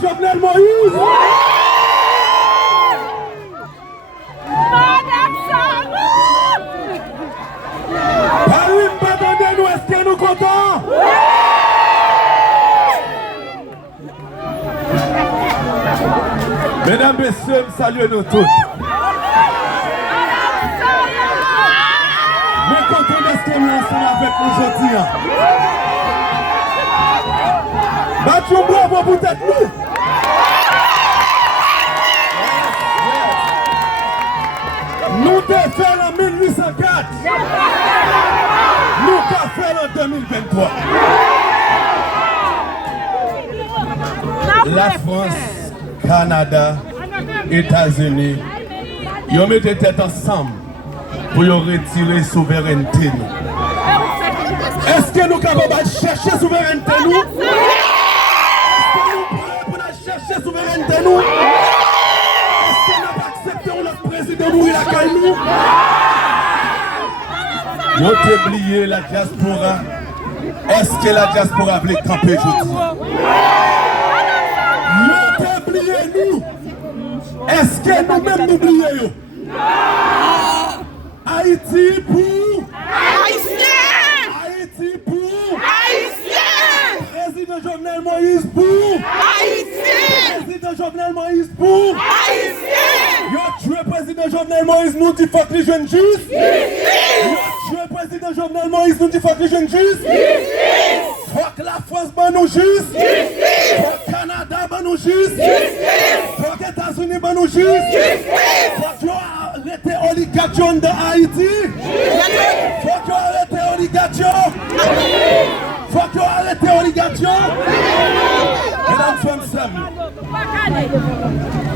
Jovenel Moïse. Paris, pardonnez-nous, est-ce que nous contents? Mesdames, messieurs, saluez-nous tous. Nous sommes contents d'être ensemble avec nous aujourd'hui. Battons bravo pour tête nous. Nous t'avons fait en 1804. Nous t'avons fait en 2023. La France, Canada, États-Unis, ils ont mis des têtes ensemble pour retirer la souveraineté. Est-ce que nous sommes capables de chercher la souveraineté nous? Est-ce que nous sommes prêts pour chercher la souveraineté nous? Est-ce que nous acceptons notre président mourir la caille nous? Vous avez oublié la diaspora. Est-ce que la diaspora veut camper aujourd'hui? Nous. Est-ce que nous-mêmes nous oublions? Haïti pour Haïtien. Haïti pour Haïtien. Président Jovenel Moïse pour Haïtien. Président Jovenel Moïse pour Haïtien. Yo tué Président Jovenel Moïse nous dit faut que les jeunes justice. Yo tué Président Jovenel Moïse nous dit faut que les jeunes justice. Faut que la France ban nous justice. Faut que Canada ban nous justice. Faut que les États-Unis ban nous justice. Faut que arrêter oligarques de Haïti. Faut que arrêter oligarques. Faut que arrêter oligarques. Mesdames, femmes, sœurs,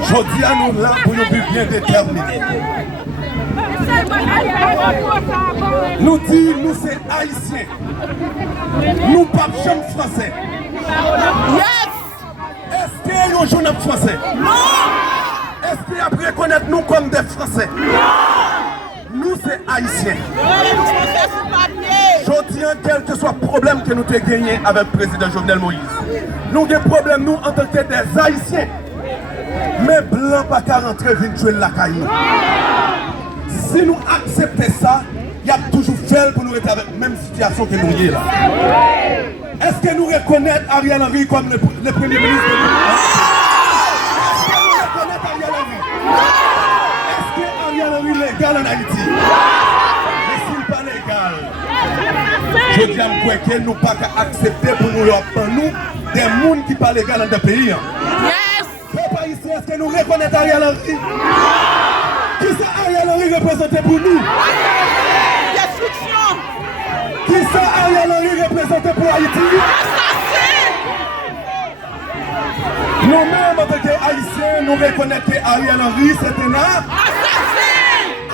je dis à nous là pour nous bien déterminés. Nous disons, nous c'est haïtiens. Nous pas jeunes français. Yes. Est-ce qu'il y a un jeune français? Non. Est-ce qu'il y a à reconnaître nous comme des français? Non. Nous c'est haïtiens. Je dis, quel que soit le problème que nous avons gagné avec le président Jovenel Moïse. Nous avons des problèmes nous en tant que des haïtiens. Mais blanc pas qu'à rentrer virtuel la caille. Si nous acceptons ça, il y a toujours fait pour nous être avec la même situation que nous sommes là. Est-ce que nous reconnaissons Ariel Henry comme le premier ministre de nous? Est-ce que nous reconnaissons Ariel Henry? Est-ce que Ariel Henry est légal en Haïti? Mais s'il n'est pas légal, je dis à moi que nous ne pouvons pas accepter pour nous des gens qui ne sont pas légaux dans le pays. Yes. Peuple ici, est-ce que nous reconnaissons Ariel Henry? Qui c'est Ariel Henry représenté pour nous? Destruction. Qui c'est Ariel Henry représenté pour Haïti? Nous-mêmes, en tant qu'Haïtiens, nous reconnaissons que Ariel Henry, c'est un Assassin.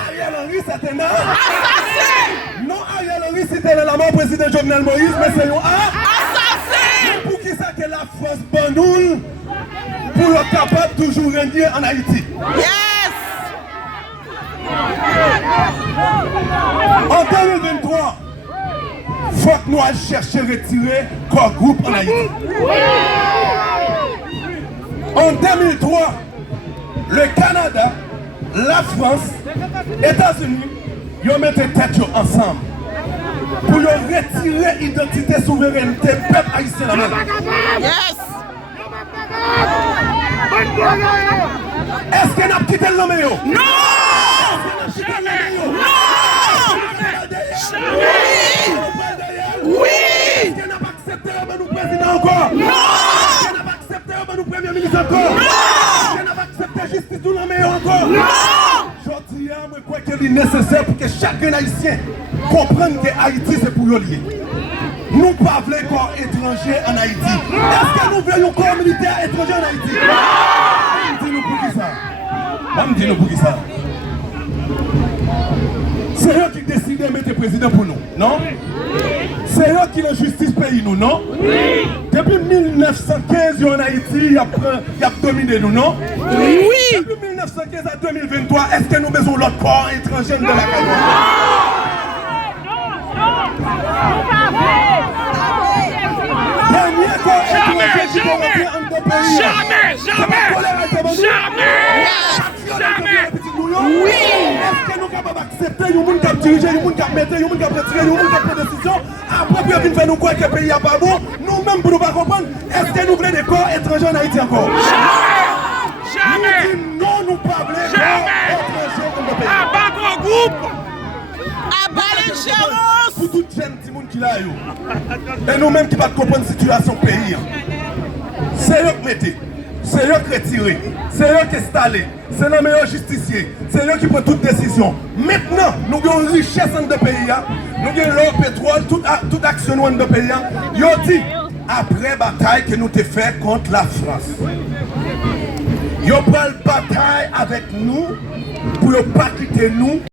Ariel Henry, c'est un Assassin. Non, Ariel Henry, c'était la mort président Jovenel Moïse, mais c'est un Assassin. Pour qui ça que la France bandoule pour être capable de toujours régner en Haïti? Yes. En 2023, il faut que nous allions chercher à retirer corps groupe en Haïti. En 2003, le Canada, la France, les États-Unis, ils ont mis tête ensemble pour retirer l'identité souveraineté peuple haïtien. Yes. Est-ce qu'on a quitté le nom? Non. Oui. Est-ce qu'on n'a pas accepté nous président encore? Non. Est-ce qu'on n'a pas accepté nous premier ministre encore? Non. Est-ce qu'on n'a pas accepté justice sous l'homme encore? Non. Je dis à moi quoi qu'il est nécessaire pour que chacun haïtien comprenne que Haïti c'est pour eux lier. Nous ne voulons pas corps étranger en Haïti. Est-ce que nous voulons corps militaire étranger en Haïti? Dis-nous pour qui ça? Dis-nous pour qui ça? C'est eux qui décident de mettre le président pour nous, non? C'est eux qui la justice pays nous, non? Oui. Depuis 1915, en Haïti, il a dominé nous, non? Oui. Depuis 1915 à 2023, est-ce que nous avons l'autre corps étranger de la Caille? Dernier corps étranger qui peut rentrer en notre pays. Oui. Est-ce que nous sommes capables d'accepter les gens qui dirigent, les gens qui mettent, les gens qui retirent, les gens qui prennent des décisions, après puis ils viennent nous croire que le pays n'est pas bon, nous-mêmes pour nous pas comprendre, est-ce que nous voulons des corps étrangers en Haïti encore? Jamais. Nous disons non, nous pas voulons des corps étrangers dans notre pays. Abat gros groupe. Abat l'ingérence. Pour toute jeune petit monde qui l'a eu. Et nous-mêmes qui ne pas comprendre la situation du pays. C'est eux qui mettent. C'est eux qui retirent, c'est eux qui installent, c'est les meilleurs justiciers, c'est eux qui prennent toutes décisions. Maintenant, nous avons une richesse dans le pays, nous avons l'or, pétrole, toute action dans le pays. Ils ont dit, après la bataille que nous avons faite contre la France, ils ont pris la bataille avec nous pour ne pas quitter nous.